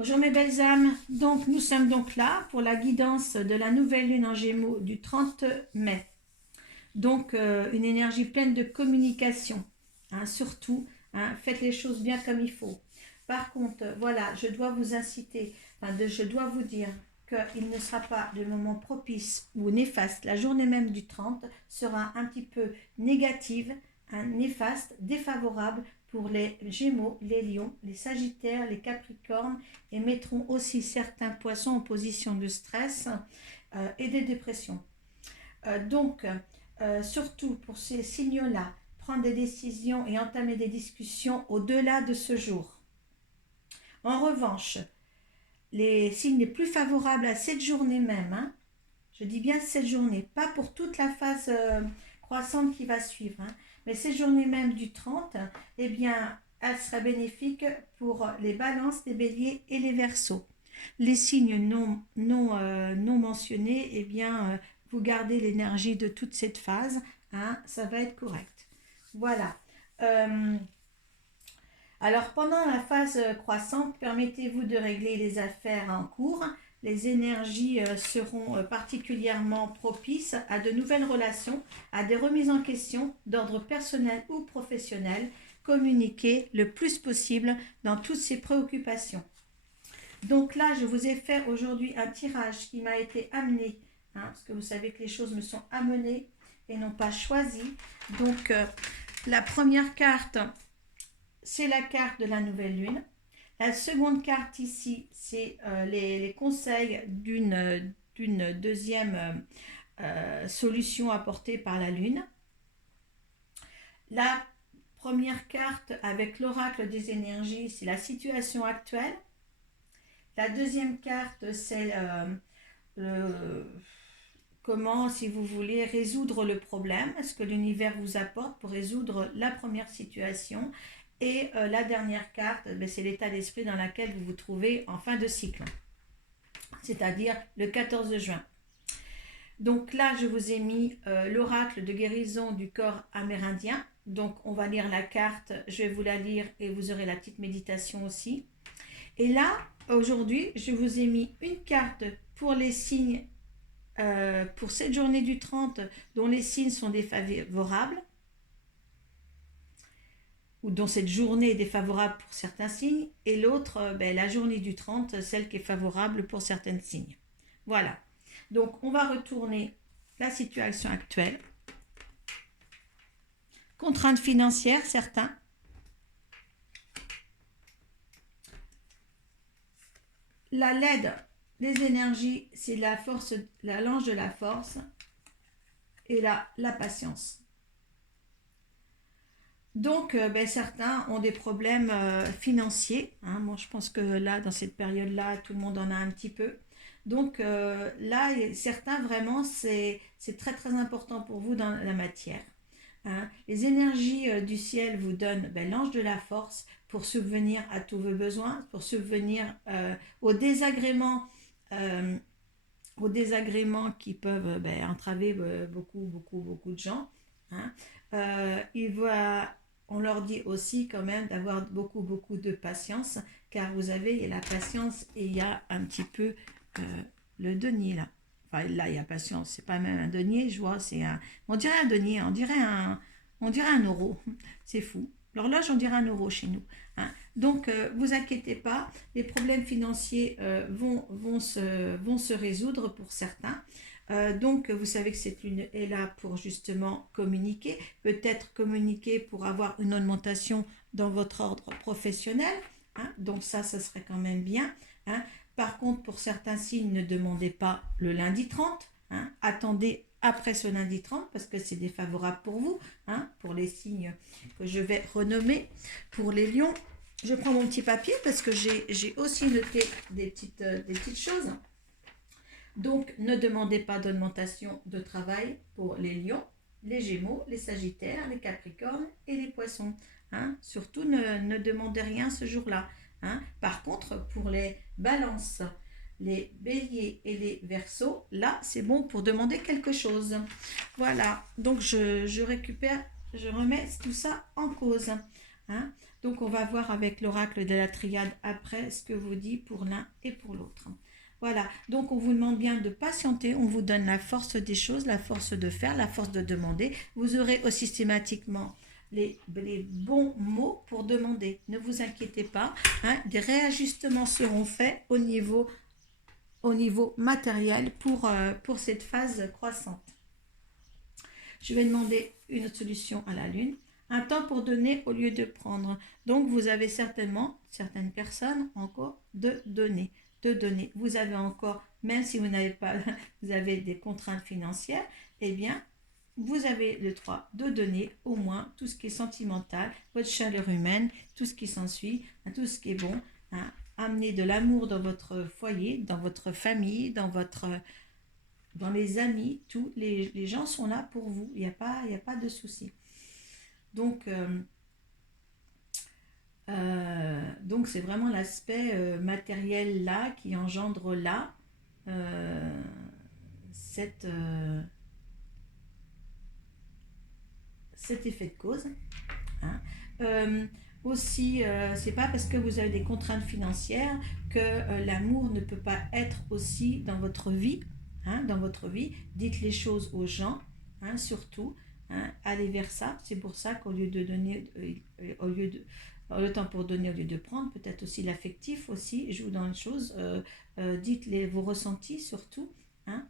Bonjour mes belles âmes, donc nous sommes donc là pour la guidance de la nouvelle lune en Gémeaux du 30 mai. Donc une énergie pleine de communication, surtout, faites les choses bien comme il faut. Par contre, voilà, je dois vous inciter, je dois vous dire qu'il ne sera pas de moment propice ou néfaste. La journée même du 30 sera un petit peu négative, néfaste, défavorable pour les Gémeaux, les Lions, les Sagittaires, les Capricornes et mettront aussi certains poissons en position de stress et de dépression. Surtout pour ces signaux-là, prendre des décisions et entamer des discussions au-delà de ce jour. En revanche, les signes les plus favorables à cette journée même, je dis bien cette journée, pas pour toute la phase croissante qui va suivre, mais cette journée même du 30, eh bien, elle sera bénéfique pour les balances, les béliers et les verseaux. Les signes non mentionnés, eh bien, vous gardez l'énergie de toute cette phase, ça va être correct. Voilà. Alors, pendant la phase croissante, permettez-vous de régler les affaires en cours. Les énergies seront particulièrement propices à de nouvelles relations, à des remises en question d'ordre personnel ou professionnel. Communiquez le plus possible dans toutes ces préoccupations. Donc là, je vous ai fait aujourd'hui un tirage qui m'a été amené, parce que vous savez que les choses me sont amenées et non pas choisies. Donc, la première carte, c'est la carte de la nouvelle lune. La seconde carte ici, c'est les conseils d'une deuxième solution apportée par la lune. La première carte avec l'oracle des énergies, c'est la situation actuelle. La deuxième carte, c'est comment, si vous voulez, résoudre le problème, ce que l'univers vous apporte pour résoudre la première situation. Et la dernière carte, c'est l'état d'esprit dans lequel vous vous trouvez en fin de cycle, c'est-à-dire le 14 juin. Donc là, je vous ai mis l'oracle de guérison du corps amérindien. Donc on va lire la carte, je vais vous la lire et vous aurez la petite méditation aussi. Et là, aujourd'hui, je vous ai mis une carte pour les signes, pour cette journée du 30, dont les signes sont défavorables, ou dont cette journée est défavorable pour certains signes, et l'autre, la journée du 30, celle qui est favorable pour certains signes. Voilà. Donc, on va retourner la situation actuelle. Contraintes financières, certains. La LED, les énergies, c'est la force, l'ange de la force et la patience. Donc, certains ont des problèmes financiers. Moi, je pense que là, dans cette période-là, tout le monde en a un petit peu. Donc, là, certains, vraiment, c'est très, très important pour vous dans la matière. Les énergies du ciel vous donnent l'ange de la force pour subvenir à tous vos besoins, pour subvenir aux désagréments qui peuvent entraver beaucoup de gens. On leur dit aussi quand même d'avoir beaucoup de patience, car vous avez la patience et il y a un petit peu le denier là. Enfin, là, il y a patience, c'est pas même un denier, je vois, on dirait un denier, on dirait un euro, c'est fou. L'horloge, on dirait un euro chez nous. Donc, vous inquiétez pas, les problèmes financiers vont se résoudre pour certains. Donc, vous savez que cette lune est là pour justement communiquer, peut-être communiquer pour avoir une augmentation dans votre ordre professionnel. Donc, ça serait quand même bien. Par contre, pour certains signes, ne demandez pas le lundi 30. Attendez après ce lundi 30 parce que c'est défavorable pour vous, pour les signes que je vais renommer. Pour les lions, je prends mon petit papier parce que j'ai aussi noté des petites choses. Donc, ne demandez pas d'augmentation de travail pour les lions, les gémeaux, les sagittaires, les capricornes et les poissons. Surtout, ne demandez rien ce jour-là. Par contre, pour les balances, les béliers et les verseaux, là, c'est bon pour demander quelque chose. Voilà, donc je remets tout ça en cause. Donc on va voir avec l'oracle de la triade après ce que vous dit pour l'un et pour l'autre. Voilà, donc on vous demande bien de patienter, on vous donne la force des choses, la force de faire, la force de demander. Vous aurez aussi systématiquement les bons mots pour demander. Ne vous inquiétez pas, hein, des réajustements seront faits au niveau matériel pour cette phase croissante. Je vais demander une autre solution à la Lune. Un temps pour donner au lieu de prendre. Donc, vous avez certainement, certaines personnes encore, de donner. Vous avez encore, même si vous n'avez pas, vous avez des contraintes financières, eh bien, vous avez le droit de donner au moins tout ce qui est sentimental, votre chaleur humaine, tout ce qui s'ensuit, tout ce qui est bon. Hein. Amener de l'amour dans votre foyer, dans votre famille, dans les amis, tous les gens sont là pour vous. Il n'y a pas de souci. Donc c'est vraiment l'aspect matériel là qui engendre là cet effet de cause. Hein. Aussi, c'est pas parce que vous avez des contraintes financières que l'amour ne peut pas être aussi dans votre vie. Hein, dans votre vie, dites les choses aux gens, hein, surtout. Hein, allez vers ça. C'est pour ça qu'au lieu de donner, le temps pour donner au lieu de prendre, peut-être aussi l'affectif aussi joue dans les choses. Dites vos ressentis surtout. Hein.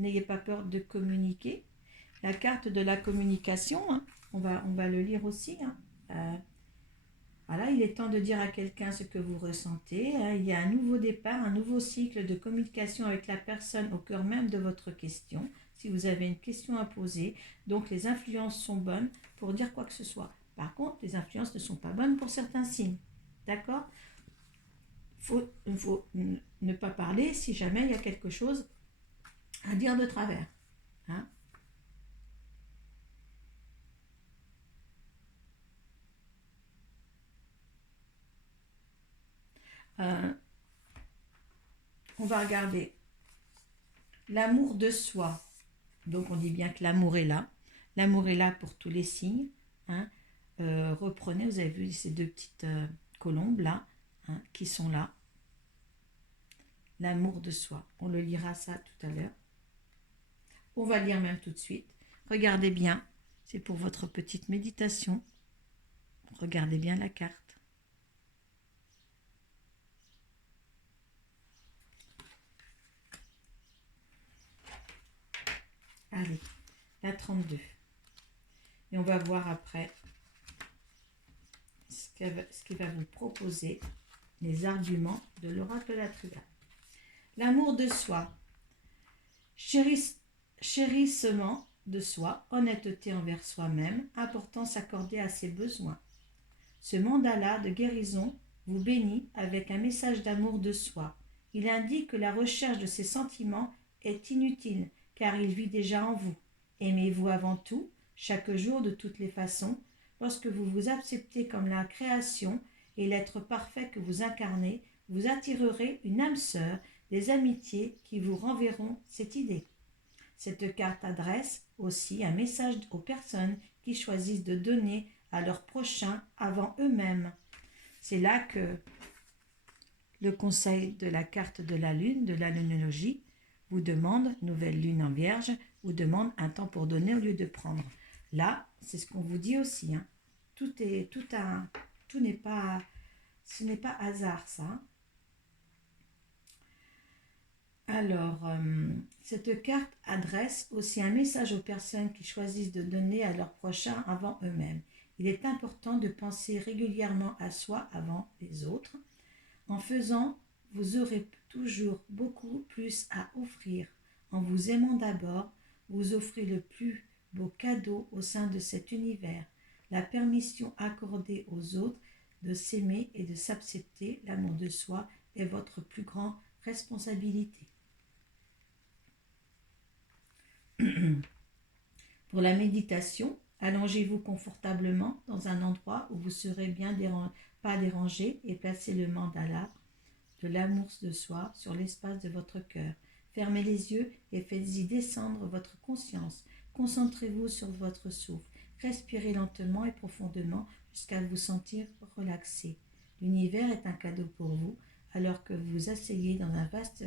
N'ayez pas peur de communiquer. La carte de la communication, hein, on va le lire aussi. Hein. Voilà, il est temps de dire à quelqu'un ce que vous ressentez. Hein. Il y a un nouveau départ, un nouveau cycle de communication avec la personne au cœur même de votre question. Si vous avez une question à poser, donc les influences sont bonnes pour dire quoi que ce soit. Par contre, les influences ne sont pas bonnes pour certains signes. D'accord ? Il faut ne pas parler si jamais il y a quelque chose à dire de travers. Hein. On va regarder l'amour de soi. Donc on dit bien que l'amour est là. L'amour est là pour tous les signes. Hein. Reprenez, vous avez vu ces deux petites colombes là, hein, qui sont là. L'amour de soi. On le lira ça tout à l'heure. On va lire même tout de suite. Regardez bien, c'est pour votre petite méditation. Regardez bien la carte. Allez, la 32. Et on va voir après ce qu'il va vous proposer, les arguments de l'oracle de la triade. L'amour de soi, chérissement de soi, honnêteté envers soi-même, importance accordée à ses besoins. Ce mandala de guérison vous bénit avec un message d'amour de soi. Il indique que la recherche de ces sentiments est inutile, car il vit déjà en vous. Aimez-vous avant tout, chaque jour de toutes les façons. Lorsque vous vous acceptez comme la création et l'être parfait que vous incarnez, vous attirerez une âme sœur, des amitiés qui vous renverront cette idée. Cette carte adresse aussi un message aux personnes qui choisissent de donner à leur prochain avant eux-mêmes. C'est là que le conseil de la carte de la lune, de la lunologie, vous demande, nouvelle lune en vierge, vous demande un temps pour donner au lieu de prendre. Là, c'est ce qu'on vous dit aussi. Hein. Ce n'est pas hasard ça. Alors, cette carte adresse aussi un message aux personnes qui choisissent de donner à leur prochain avant eux-mêmes. Il est important de penser régulièrement à soi avant les autres. En faisant, vous aurez toujours beaucoup plus à offrir. En vous aimant d'abord, vous offrez le plus beau cadeau au sein de cet univers, la permission accordée aux autres de s'aimer et de s'accepter. L'amour de soi est votre plus grande responsabilité. Pour la méditation, allongez-vous confortablement dans un endroit où vous serez bien pas dérangé et placez le mandala de l'amour de soi sur l'espace de votre cœur. Fermez les yeux et faites-y descendre votre conscience. Concentrez-vous sur votre souffle. Respirez lentement et profondément jusqu'à vous sentir relaxé. L'univers est un cadeau pour vous, alors que vous vous asseyez dans un vaste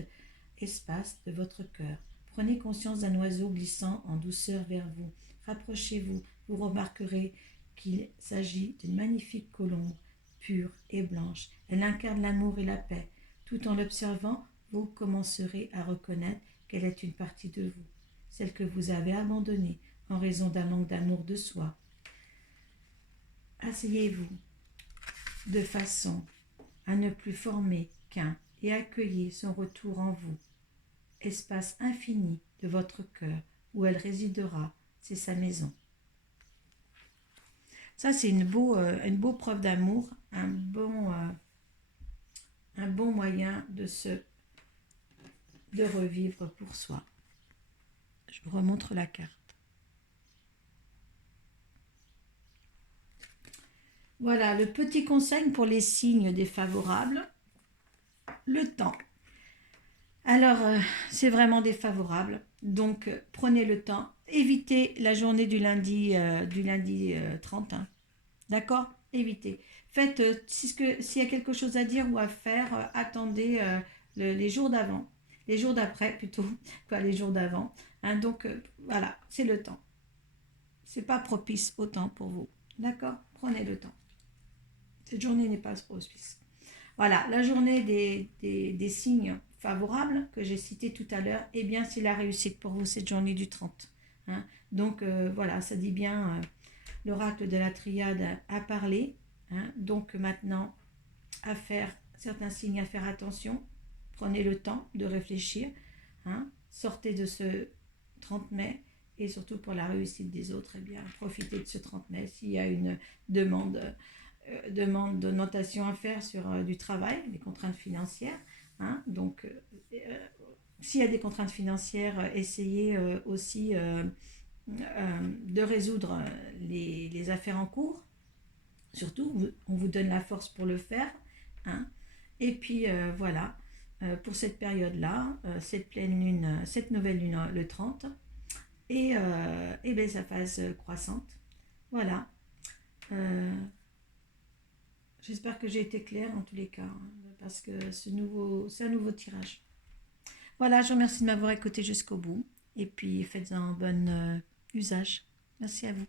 espace de votre cœur. Prenez conscience d'un oiseau glissant en douceur vers vous. Rapprochez-vous, vous remarquerez qu'il s'agit d'une magnifique colombe, pure et blanche. Elle incarne l'amour et la paix. Tout en l'observant, vous commencerez à reconnaître qu'elle est une partie de vous, celle que vous avez abandonnée en raison d'un manque d'amour de soi. Asseyez-vous de façon à ne plus former qu'un et accueillez son retour en vous. Espace infini de votre cœur où elle résidera, c'est sa maison. Ça, c'est une beau preuve d'amour, un bon moyen de revivre pour soi. Je vous remontre la carte. Voilà, le petit conseil pour les signes défavorables, le temps. Alors, c'est vraiment défavorable, donc prenez le temps. Évitez la journée du lundi 30, hein. D'accord? Évitez. Faites, s'il y a quelque chose à dire ou à faire, attendez les jours d'avant. Les jours d'après, plutôt, pas les jours d'avant. Hein, donc, voilà, c'est le temps. C'est pas propice au temps pour vous. D'accord? Prenez le temps. Cette journée n'est pas propice. Voilà, la journée des signes favorables que j'ai cités tout à l'heure, eh bien, c'est la réussite pour vous, cette journée du 30. Hein. Donc, voilà, ça dit bien, l'oracle de la triade a parlé. Hein. Donc, maintenant, à faire certains signes, à faire attention. Prenez le temps de réfléchir. Hein. Sortez de ce 30 mai. Et surtout pour la réussite des autres, eh bien, profitez de ce 30 mai. S'il y a une demande d'augmentation à faire sur du travail, des contraintes financières. Hein, donc, s'il y a des contraintes financières, essayez aussi de résoudre les affaires en cours. Surtout, on vous donne la force pour le faire. Hein, et puis, voilà, pour cette période-là, cette pleine lune, cette nouvelle lune le 30, et bien sa phase croissante. Voilà. J'espère que j'ai été claire en tous les cas, hein, parce que c'est un nouveau tirage. Voilà, je vous remercie de m'avoir écouté jusqu'au bout. Et puis, faites-en un bon usage. Merci à vous.